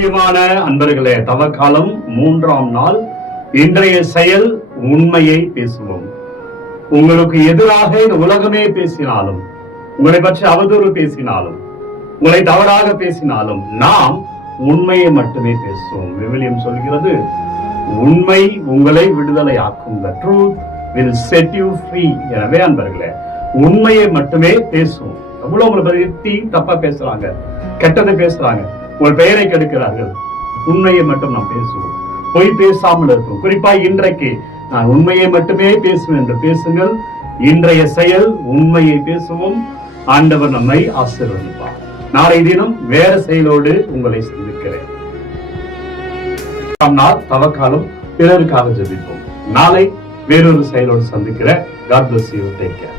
பிரியமான அன்பர்களே, தவக்காலம் 3ஆம் நாள். இன்றைய செயல் உண்மையை பேசுவோம். உங்களுக்கு எதிராக இந்த உலகமே பேசினாலும், உங்களை பற்றி அவதூறு பேசினாலும், உங்களை தவறாக பேசினாலும், நாம் உண்மையை மட்டுமே பேசுவோம். விவிலியம் சொல்கிறது, உண்மை உங்களை விடுதலை ஆக்கும். The truth will set you free. எனவே அன்பர்களே, உண்மையை மட்டுமே பேசுவோம். எவ்வளவு உங்களை பத்தி தப்பா பேசுறாங்க, கெட்டதை பேசுறாங்க, உங்கள் பெயரை கெடுக்கிறார்கள். உண்மையை மட்டும் நாம் பேசுவோம், பொய் பேசாமல் இருக்கும். குறிப்பா இன்றைக்கு நான் உண்மையை மட்டுமே பேசுவேன் என்று பேசுங்கள். இன்றைய செயல் உண்மையை பேசுவோம். ஆண்டவர் நம்மை ஆசீர்வதிப்பார். நாளை தினம் வேற செயலோடு உங்களை சந்திக்கிறேன். நாள் தவக்காலம், பிறருக்காக ஜெபிப்போம். நாளை வேறொரு செயலோடு சந்திக்கிறேன். God bless you. Take care.